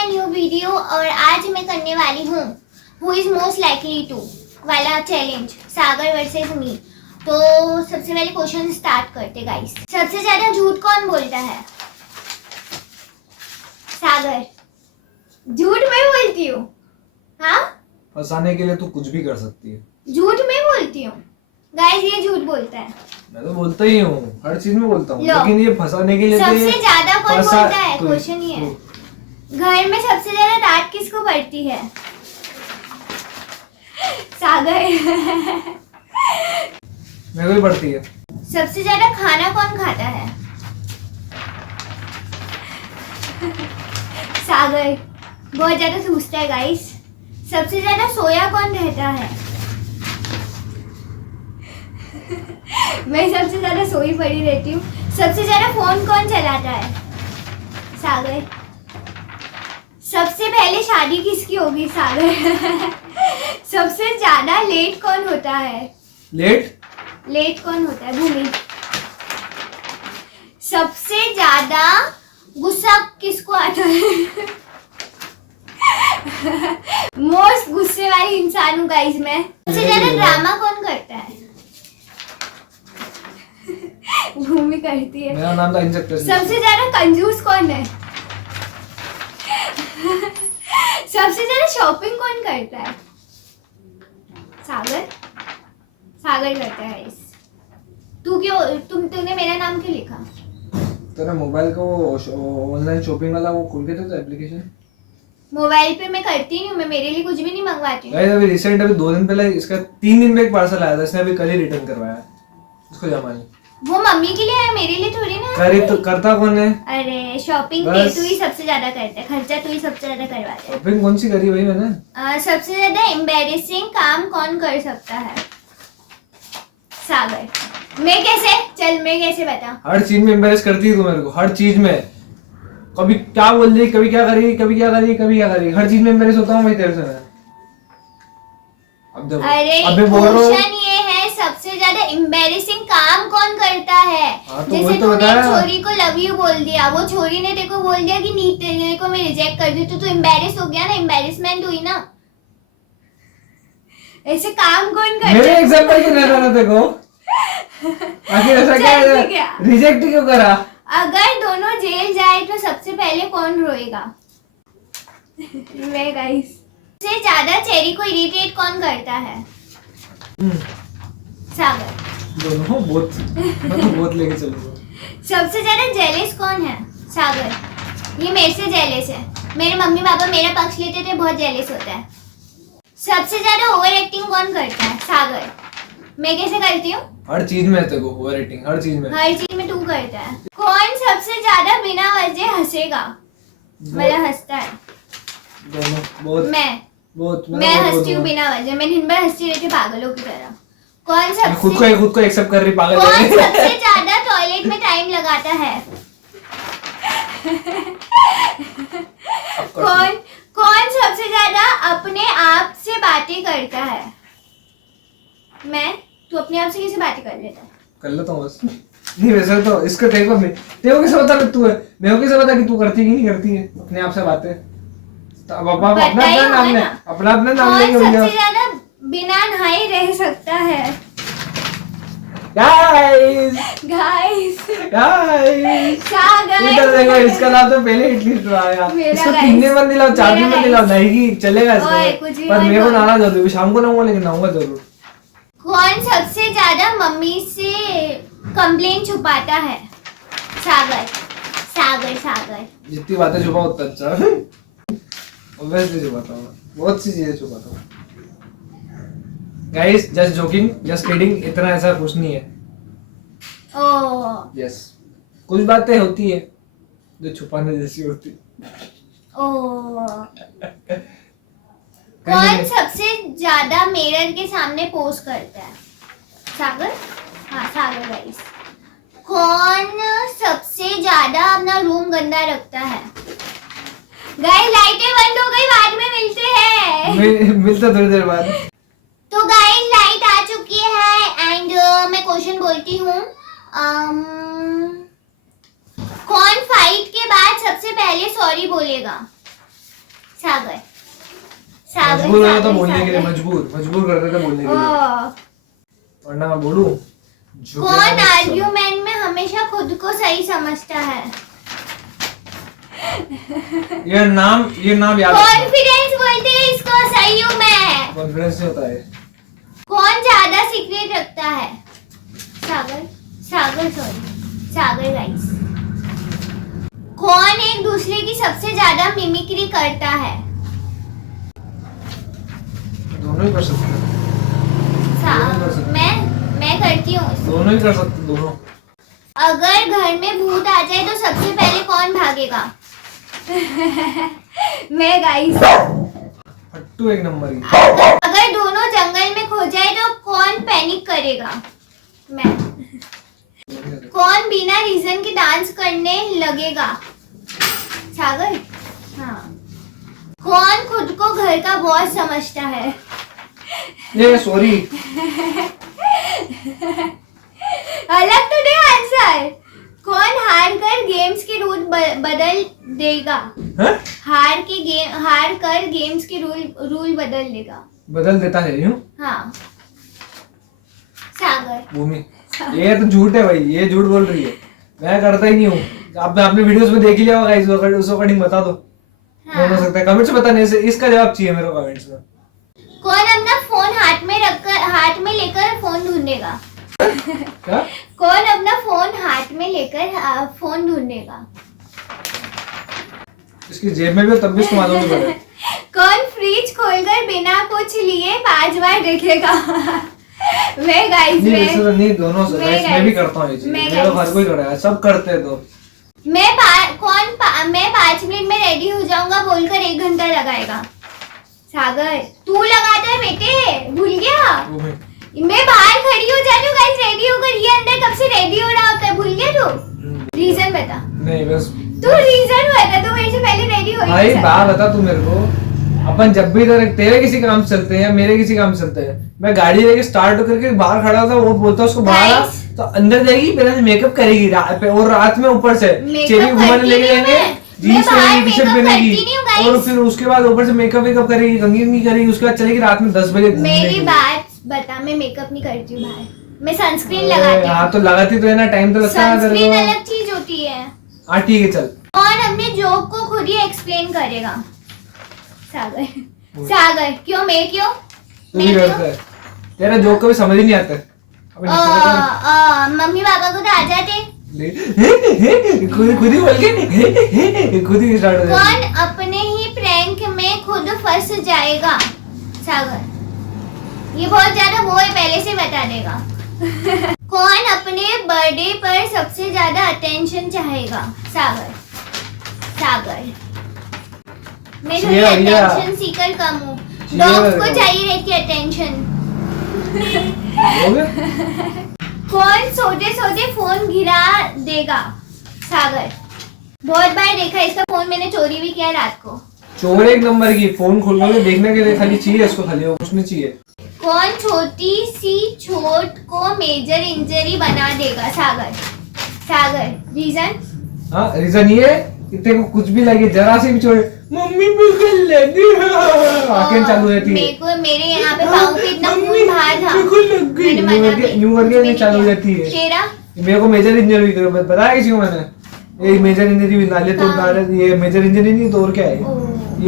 My new video और आज मैं करने वाली हूँ who is most likely to वाला चैलेंज, सागर वर्सेस मी। तो सबसे पहले क्वेश्चन स्टार्ट करते गाइस। सबसे ज्यादा झूठ कौन बोलता है? सागर। झूठ मैं बोलती हूँ। हाँ, फंसाने के लिए तू कुछ भी कर सकती है। झूठ मैं बोलती हूँ गाइस, ये झूठ बोलता है। मैं तो बोलता ही हूँ, हर चीज में बोलता हूँ, लेकिन ये फंसाने के लिए सबसे ज्यादा कौन बोलता है? तू- क्वेश्चन ये है, घर में सबसे ज्यादा डांट किसको पड़ती है? सागर। मेरे को ही पड़ती है। सबसे ज्यादा खाना कौन खाता है? सागर बहुत ज्यादा सूझता है गाइस। सबसे ज्यादा सोया कौन रहता है? मैं सबसे ज्यादा सोई पड़ी रहती हूँ। सबसे ज्यादा फोन कौन चलाता है? सागर। सबसे पहले शादी किसकी होगी? सागर। सबसे ज्यादा लेट कौन होता है? लेट कौन होता है? भूमि। सबसे ज्यादा गुस्सा किसको आता है? मोस्ट गुस्से वाली इंसान हूँ गाइस मैं। सबसे ज्यादा ड्रामा कौन करता है? भूमि करती है। मेरा नाम था इंजेक्टर। सबसे ज्यादा कंजूस कौन है? सबसे ज्यादा शॉपिंग कौन करता है? सागर। सागर करता है गाइस। तूने मेरा नाम क्यों लिखा? तेरा मोबाइल का वो ऑनलाइन शॉपिंग वाला वो खुल के था एप्लीकेशन। मोबाइल पे मैं करती नहीं हूँ, मैं मेरे लिए कुछ भी नहीं मंगवाती हूँ। गाइस अभी 2 दिन पहले इसका 3 दिन में एक पार्सल आया था, इसने अभी कल ही रिटर्न करवाया। उसको जमा नहीं। वो मम्मी के लिए है, मेरे लिए थोड़ी ना। करे तो करता कौन है? अरे शॉपिंग तू ही सबसे ज्यादा करता है, खर्चा तू ही सबसे ज्यादा करवाता है। शॉपिंग कौन सी करी भाई मैंने? सबसे ज्यादा एम्बैरेसिंग काम कौन कर सकता है? सागर। मैं कैसे बता? हर चीज में एम्बैरेस करती है तू मेरे को, हर चीज में। कभी क्या बोल रही, कभी क्या करी, कभी क्या करी, हर चीज में एम्बैरेस होता हूँ भाई तेरे से मैं। अब देखो, अरे अब मैं बोल रहा हूँ। क्वेश्चन ये है, सबसे ज्यादा एम्बैरेसिंग काम कौन करता है? हाँ, तो जैसे वही तो तूने बताया। छोरी को लव यू बोल दिया, वो छोरी ने तेरे को बोल दिया कि नीत तेरे को मैं रिजेक्ट कर दूं, तो तू एम्बैरेस हो गया ना, एम्बैरेसमेंट हुई ना। ऐसे काम कौन करता है? मेरे एग्जांपल क्यों नहीं था देखो? आखिर ऐसा क्या है? रिजेक्ट क्यों करा? अगर दोनों जेल जाए तो सबसे पहले कौन रोएगा? मैं गाइस। सबसे ज्यादा चेरी को इरिटेट कौन करता है? सागर। दोनों बहुत मैं तो बहुत लेके चलूंगा। सबसे ज्यादा जेलस कौन है? सागर। ये मेरे से जेलस है। मेरे मम्मी पापा मेरा पक्ष लेते थे, बहुत जेलस होता है। सबसे ज्यादा ओवर एक्टिंग कौन करता है? सागर। मैं कैसे करती हूँ? हर चीज में तेरे को ओवर रेटिंग, हर चीज में तू करता है। कौन सबसे ज्यादा बिना वजह हंसेगा? मतलब हंसता है। दोनों बहुत मैं हंसती हूँ बिना वजह। मैं दिन भर हंसती रहती हूँ पागलों की तरह। कौन खुद को एक्सेप्ट कर रही पागल कौन है। सबसे ज्यादा टॉयलेट में टाइम लगाता है? कौन सबसे ज्यादा अपने आप से बातें करता है? मैं। तू अपने आप से कैसे बातें कर लेता है? कर लेता हूँ बस। नहीं वैसे तो इसका तेरे को कैसे पता कि तू है, मेरे को कैसे पता कि तू करती कि नहीं करती है अपने आप से बातें? अब अपना नाम लेंगे कौन भैया। सबसे ज्यादा बिना नहाए रह सकता है? गाइस सागर। इधर देखो, इसका नाम तो पहले एटलीस्ट आया। मेरा इसको guys, 3 दिन मत दिलाओ, 4 दिन मेरा मत दिलाओ, guys। नहीं चलेगा ओए, कुछ इसको। भी पर मत मेरे को बोल। नहाना जरूरी है, शाम को नहाऊंगा लेकिन नहाऊंगा जरूर। कौन सबसे ज्यादा मम्मी से कंप्लेन छुपाता है? सागर। जितनी बातें छुपाओ उतना अच्छा। ऑब्वियसली छुपाता हूँ, बहुत सी चीजें छुपाता हूँ। Guys just joking, just kidding, इतना ऐसा कुछ नहीं है। यस, कुछ बातें होती है जो छुपाने जैसी होती। कौन सबसे ज्यादा मिरर के सामने पोज करता है? सागर। हाँ सागर गाइस। कौन सबसे ज्यादा अपना रूम गंदा रखता है? गाइस लाइटें बंद हो गई, बाद में मिलते हैं। मिलता थोड़ी देर बाद। तो गाइस लाइट आ चुकी है एंड मैं क्वेश्चन बोलती हूँ। कौन फाइट के बाद सबसे पहले सॉरी बोलेगा? सागर सागर मजबूर हो तो सागर, बोलने के लिए, सागर। मजबूर करते थे बोलने के लिए, ओह, वरना मैं बोलूं कौन आर्ग्यूमेंट में हमेशा खुद को सही समझता है? ये नाम याद रखना। कॉन्फिडेंस बोलते हैं इसको, सही हूँ मैं। कॉन्फिडेंस नहीं होता है। कौन ज्यादा सीक्रेट रखता है? सागर सागर सॉरी सागर गाइस। कौन एक दूसरे की सबसे ज्यादा मिमिक्री करता है? दोनों ही कर सकते हैं, दोनों कर सकते मैं करती हूँ। दोनों ही कर सकते, दोनों। अगर घर में भूत आ जाए तो सबसे पहले कौन भागेगा? मैं गाइस। फट्टू एक नंबर की। अगर दोनों जंगल में खो जाए तो कौन पैनिक करेगा? मैं। कौन बिना रीजन के डांस करने लगेगा? सागर। हाँ। कौन खुद को घर का बॉस समझता है? ये सॉरी, अलग तो दे आंसर। कौन हार कर गेम्स के रूल बदल देगा? हैं? हार कर गेम्स के रूल बदल देगा। बदल देता है यूं? हाँ। सागर। भूमि, ये तो झूठ है भाई, ये झूठ बोल रही है, मैं करता ही नहीं हूँ। आपने वीडियोस में देख ही लिया होगा, उस अकॉर्डिंग बता दो। हाँ। हो सकता है कमेंट्स में बताने से, इसका जवाब चाहिए मेरे को कमेंट्स में। कौन अपना फोन हाथ में लेकर फोन ढूंढेगा? क्या? कौन अपना फोन हाथ में लेकर फोन ढूंढेगा? इसकी जेब में भी हो तब भी इसको मालूम नहीं पड़े। कौन फ्रिज खोलकर बिना कुछ लिए 5 बार देखेगा? मैं गाइस नहीं वैसे तो नहीं, दोनों से मैं मैं भी करता हूँ ये चीज, मैं मेरा तो guys- हर कोई कर रहा है, सब करते हैं तो। मैं 5 मिनट में रेडी हो जाऊंगा बोलकर 1 घंटा लगाएगा। सागर तू लगाता है बेटे, भूल गया? भूमि, मैं बाहर खड़ी हो जाती हूँ गाइस रेडी होकर, ये अंदर कब से रेडी हो रहा होता है, भूल गया तू? रीजन बता, नहीं बस तू रीजन बता, तू मेरे से पहले रेडी हो ही भाई, नहीं सकता। बात बता तू मेरे को। अपन जब भी इधर तेरे किसी काम से चलते हैं या मेरे किसी काम से चलते हैं, मैं गाड़ी लेके स्टार्ट करके बाहर खड़ा था, वो बोलता उसको बाहर आ, Guys, तो अंदर जाएगी, पहले से मेकअप करेगी रात पे, और रात में ऊपर से चेरी घुमाने लेके जाएंगे, जीन्स पहनेगी, टी शर्ट पहनेगी, और फिर उसके बाद ऊपर से मेकअप करेगी, कंघी करेगी, उसके बाद चलेगी रात में 10 बजे घूमने के मेरी लिए। बात बता, मैं मेकअप नहीं करती हूँ बाहर, मैं सनस्क्रीन लगाती हूँ। हाँ तो लगाती तो है ना, टाइम तो लगता है ना तेरे सनस्क्रीन को। अलग चीज होती है। हाँ ठीक है चल। कौन अपने जोक को खुद ही एक्सप्लेन करेगा? सागर सागर क्यों? मैं क्यों? तू भी करता है, तेरा जोक कभी समझ ही नहीं आता है। अबे मम्मी पापा को तो आ जाते। खुद ही बोल के खुद ही स्टार्ट हो जाता है। कौन अपने ही प्रैंक में खुद फंस जाएगा? सागर ये बहुत ज्यादा वो है, पहले से बता देगा। कौन अपने बर्थडे पर सबसे ज्यादा अटेंशन चाहेगा? सागर सागर मैं थोड़ी Cheer, yeah. अटेंशन सीकर कम हूँ, Cheer, डॉग्स को yeah. चाहिए रहती है अटेंशन। हो गया? कौन सोते सोते फोन गिरा देगा? सागर बहुत बार देखा, इसका फोन मैंने चोरी भी किया रात को। चोर एक नंबर की, फोन खोल के देखने के लिए खाली चाहिए इसको, खाली और कुछ नहीं चाहिए। कौन छोटी सी चोट को मेजर इंजरी बना देगा? सागर सागर रीजन? हाँ रीजन ये है कि तेरे को कुछ भी लगे, जरा सी भी चोट, मम्मी बिल्कुल लगी, आंखें चालू रहती है। मेरे को मेरे यहाँ पे पाँव पे इतना खून बाहर था, बिल्कुल लग गई, मैंने मना भी न्यू करके कुछ भी नहीं चालू हो किया। जाती है। तेरा मेरे को मेजर इंजरी करो, बताया किसी को मैंने, ये मेजर इंजरी भी नाले तो कहाँ? ये मेजर इंजरी नहीं तो और क्या है? ओ,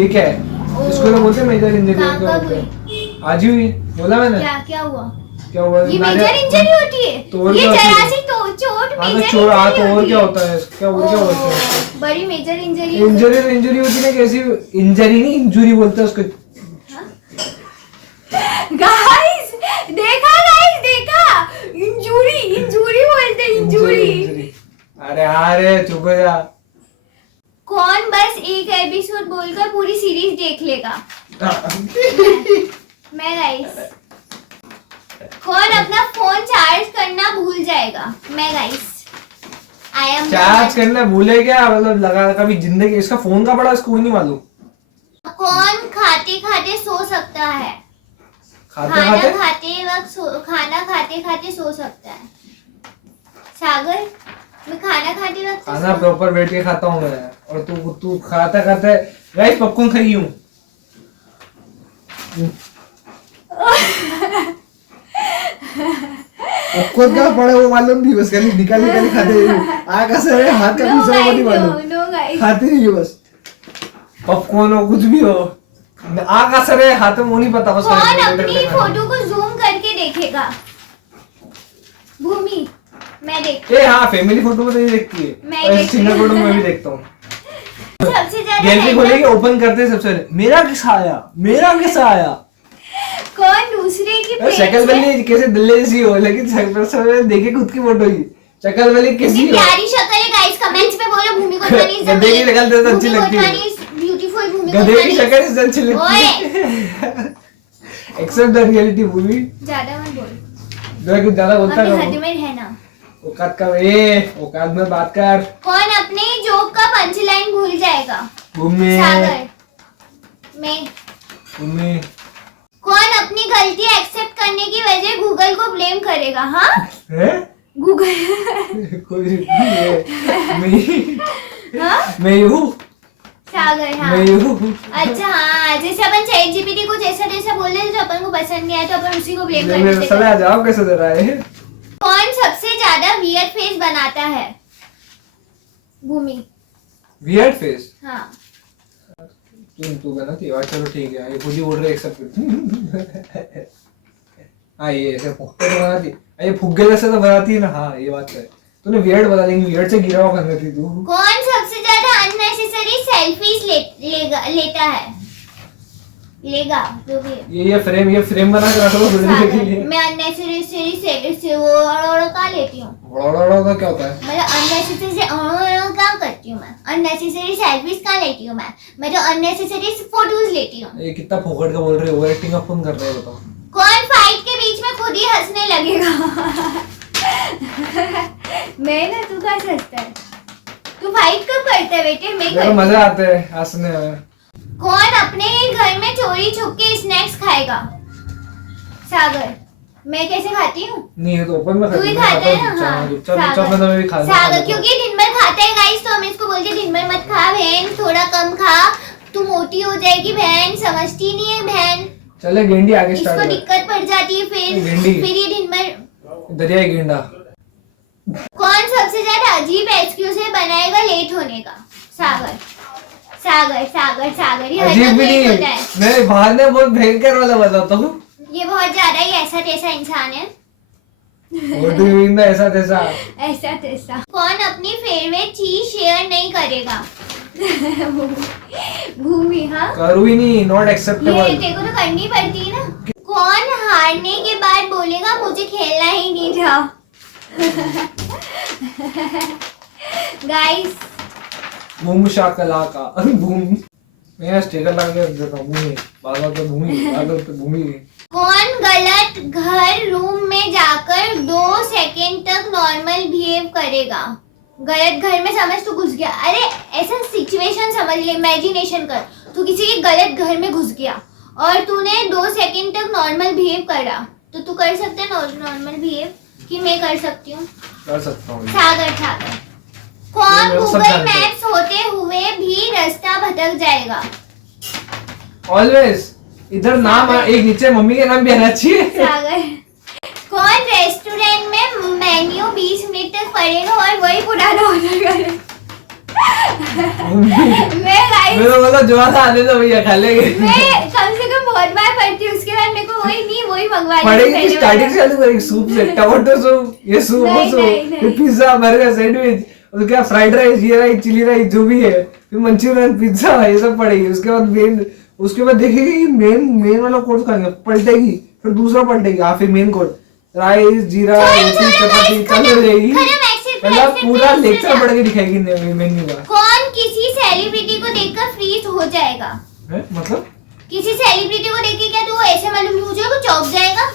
ये क्या है? ओ, इसको तो बोलते हैं मेजर इंजरी। कहाँ क्या कब बोलते हुई? हैं? आज ही हुई, बोला मैंने। क्या क्या हुआ? क्या हुआ? ये नाले- मेजर इंजरी होती है? तो और ये क्या होती जरा है? सी तो चोट हाँ तो मेजर चोर, हाँ तो इंजरी और होती क्या है। होता है? क्या बोलते हैं? ओ, बड़ी मेजर इंजरी इंजरी तो इंजरी होती है ना, कैसी इंजरी नहीं, इंजरी बोलते हैं उसको। गाइस देखा इंजूरी बोलते हैं, इंजूरी। अरे अरे चुप हो जा। कौन बस एक एपिसोड बोलकर पूरी सीरीज देख लेगा? मैं गाइस। कौन अपना फोन चार्ज करना भूल जाएगा? मैं गाइस। आई एम चार्ज करना भूले क्या, मतलब लगा कभी जिंदगी, इसका फोन का बड़ा, इसको कोई नहीं मालूम। कौन खाते खाते सो सकता है? खाते खाना खाते खाते खाते सो सकता है। सागर मैं खाना खाते वक्त खाना प्रॉपर बैठ के खाता हूँ मैं, और तू खाता खाते गाइस पॉपकॉर्न खाई हूँ। खुद का पड़ा वो मालूम नहीं, बस खाली निकाल निकाल खाते आ कैसे है, हाथ का नो दूसरा वो गाइस, नहीं नो मालूम, नो गाइस। खाते नहीं है बस। पॉपकॉर्न हो कुछ भी हो, आ का सर है हाथ में वो नहीं पता बस। कौन खाली अपनी फोटो को जूम करके देखेगा? भूमि, मैं देख। ए हाँ, फैमिली फोटो में तो नहीं देखती मैं है, देखती सिंगल हूँ। फोटो में भी देखता हूँ। सबसे ज्यादा गैलरी खोलेगी, random ओपन करते हैं सबसे पहले मेरा किस्सा आया, मेरा किस्सा आया। कौन दूसरे की पेज शक्ल से वाली कैसे दिल्ली जैसी हो, लेकिन सबसे देखे खुद की फोटो ही, शक्ल वाली कैसी कितनी हो। प्यारी शक्ल है गाइस, कमेंट्स में बोलो भूमि कोटवानी इज गधे की शक्ल तो अच्छी लगती है। ब्यूटीफुल भूमि गधे की कोटवानी। शक्ल इससे अच्छी लगती ओए है। Accept the reality movie. ज्यादा मत बोल, जो कुछ ज्यादा बोलता अपनी हद है में रहना। औकात का, ए औकात में बात कर। कौन अपने जोक का पंचलाइन भूल जाएगा? भूमि, सागर, मैं। भूमि, कौन अपनी गलती एक्सेप्ट करने की वजह गूगल को ब्लेम करेगा? हाँ, हैं? गूगल। कोई नहीं है। मैं हाँ, मैं हूँ, सागर, हाँ। मैं हूँ। अच्छा हाँ, जैसे अपन चैट जीपीटी को जैसा जैसा बोल रहे थे जो अपन को पसंद नहीं आया तो अपन उसी को ब्लेम कर मेरे देते समय थे। आ जाओ कैसे दे रहा है। कौन सबसे ज्यादा वियर्ड फेस बनाता है? भूमि, वियर्ड फेस हाँ। तू बनाती है, चलो ठीक है, ये खुद ही बोल रहे एक्सेप्ट। हाँ ये ऐसे फुक्के तो बनाती है, ये फुग्गे जैसे तो बनाती है ना। हाँ ये बात है, तूने वियर्ड बता देंगे, वियर्ड से गिरा हुआ करने थी तू। कौन सबसे ज्यादा अननेसेसरी सेल्फीज लेता है? लेगा जो भी है। ये फ्रेम बना के रख लो वीडियो के लिए। मैं अननेसेसरी सेल्फी से वो का लेती हूँ, बड़ा का क्या होता है? मतलब अननेसेसरी से काम करती हूँ मैं, अननेसेसरी सेल्फीज का लेती हूँ मैं तो अननेसेसरी फोटोज लेती हूँ। ये कितना फोकट का बोल रहे हो, ओवर एक्टिंग का फोन कर रहे हो, बताओ। कौन फाइट के बीच में खुद ही हंसने लगेगा? मैं ना, तू क्या हंसता है? तू फाइट कब करता है बेटे? मैं मेरे को करती हूँ। मजा आता है हंसने में। कौन अपने ही घर में चोरी छुप के स्नैक्स खाएगा? सागर, मैं कैसे खाती हूँ? नहीं ये तो ओपन में तू ही खाता है ना? हाँ, चुपचाप में तो मैं भी खा सागर क्योंकि दिन भर खाता है गाइस, तो हम इसको बोलते हैं दिन भर मत खा बहन, थोड़ा कम खा, तू मोटी हो जाएगी बहन, समझती नहीं है बहन, चले गेंडी आगे इसको स्टार्ट दिक्कत पड़ जाती है भिंडी। फिर ये दिन भर। दरियाई गेंडा। कौन सबसे ज्यादा अजीब एक्सक्यूज बनाएगा लेट होने का? सागर, सागर, सागर, सागर, ये अजीब हरकत भी लेट नहीं, होता है। मैं बाहर में बहुत भयंकर वाला बताता हूँ। ये बहुत ज्यादा ही ऐसा तैसा इंसान है। What do you mean by ऐसा तैसा? ऐसा तैसा। कौन अपनी फेवरेट चीज शेयर नहीं करेगा? भूमि, हाँ। करूँ ही नहीं, नॉट ये एक्सेप्टेबल। तेरे को तो करनी पड़ती है ना। कौन हारने के बाद बोलेगा मुझे खेलना ही नहीं था? गाइस, बूम शाकला का बूम। मैं स्टिकर लगा के रख देता हूँ, भूमि बादल पे भूमि, बादल पे भूमि। कौन गलत घर रूम में जाकर 2 सेकंड तक नॉर्मल बिहेव करेगा? गलत घर में समझ तू घुस गया, अरे ऐसा सिचुएशन समझ ले, इमेजिनेशन कर, तू किसी के गलत घर में घुस गया और तूने 2 सेकंड तक नॉर्मल बिहेव करा, तो तू कर सकता है नॉर्मल बिहेव? कि मैं कर सकती हूँ? कर सकता हूँ। सागर, सागर। कौन ये लोग सब गूगल जानते हैं। मैप्स होते हुए भी रास्ता भटक जाएगा? ऑलवेज इधर नाम एक नीचे मम्मी के नाम भी आना चाहिए। सागर। कौन रेस्टोरेंट में मेन्यू 20 मिनट तक पढ़ेगा और वही पुराना ऑर्डर करेगा? मैं गाइस, मेरे को तो जो आता आने दो भैया, खा लेंगे। मैं कम से कम बहुत बार पढ़ती हूँ, उसके बाद मेरे को वही मंगवा लेती हूँ पढ़ेगी पहले स्टार्टिंग से वाला। चालू करेगी, सूप से, टमाटो सूप, ये सूप, वो नहीं, सूप, नहीं, नहीं। फिर पिज्जा, बर्गर, सैंडविच, उसके बाद फ्राइड राइस, ये राइस, चिली राइस, जो भी है, फिर मंचूरियन, पिज्जा, ये सब पढ़ेगी। उसके बाद मेन, उसके बाद देखेगी मेन वाला कोर्स खाएंगे, पलटेगी, फिर दूसरा पलटेगी, हाँ फिर मेन कोर्स, राइस, जीरा, रोटी, चपाती, चालू रहेगी। मतलब पूरा लेक्चर पढ़ के दिखाएगी मेन्यू का। कौन किसी सेलिब्रिटी को देखकर फ्रीज हो जाएगा? है? मतलब किसी सेलिब्रिटी को देख के क्या तू ऐसे मालूम नहीं हो जाएगा, चौंक जाएगा?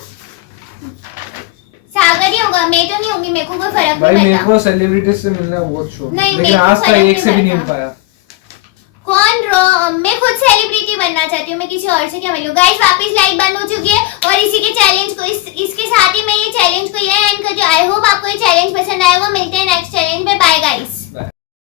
सागर ही होगा, मैं तो नहीं होंगी, मेरे को कोई फर्क भाई नहीं मेरे पड़ता। को सेलिब्रिटी से मिलना बहुत शौक, नहीं, लेकिन मेरे को आज तक फर्क एक से भी नहीं नहीं मिल पड़ता। पाया। मैं खुद सेलिब्रिटी बनना चाहती हूँ, मैं किसी और से क्या मिलूं? गाइस वापस लाइट बंद हो चुकी है और इसी के चैलेंज को इसके साथ ही मैं ये चैलेंज को ये एंड कर दूं। आई होप आपको ये चैलेंज पसंद आएगा। मिलते हैं नेक्स्ट चैलेंज में, बाय गाइस।